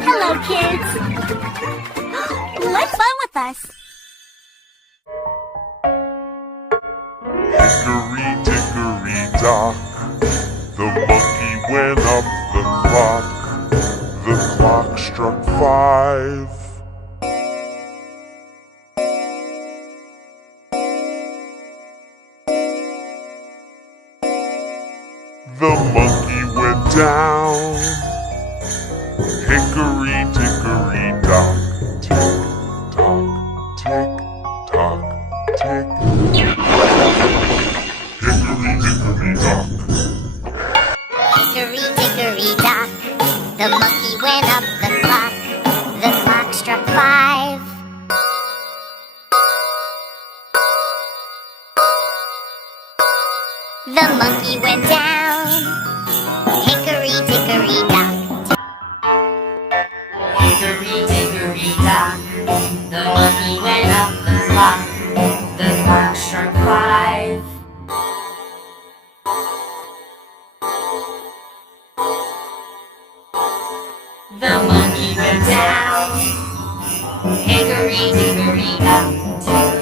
Hello, kids! Let's fun with us! Hickory Dickory Dock, the monkey went up the clock. The clock struck 5. The monkey went down. Hickory Dickory Dock, tick tock, tick tock, tick. Hickory Dickory Dock. Hickory Dickory Dock, the monkey went up the clock. The clock struck 5. The monkey went down. Hickory Dickory Dock. Hickory Dickory Dock, the monkey went up the clock. The clock struck 5. The monkey went down. Hickory Dickory Dock.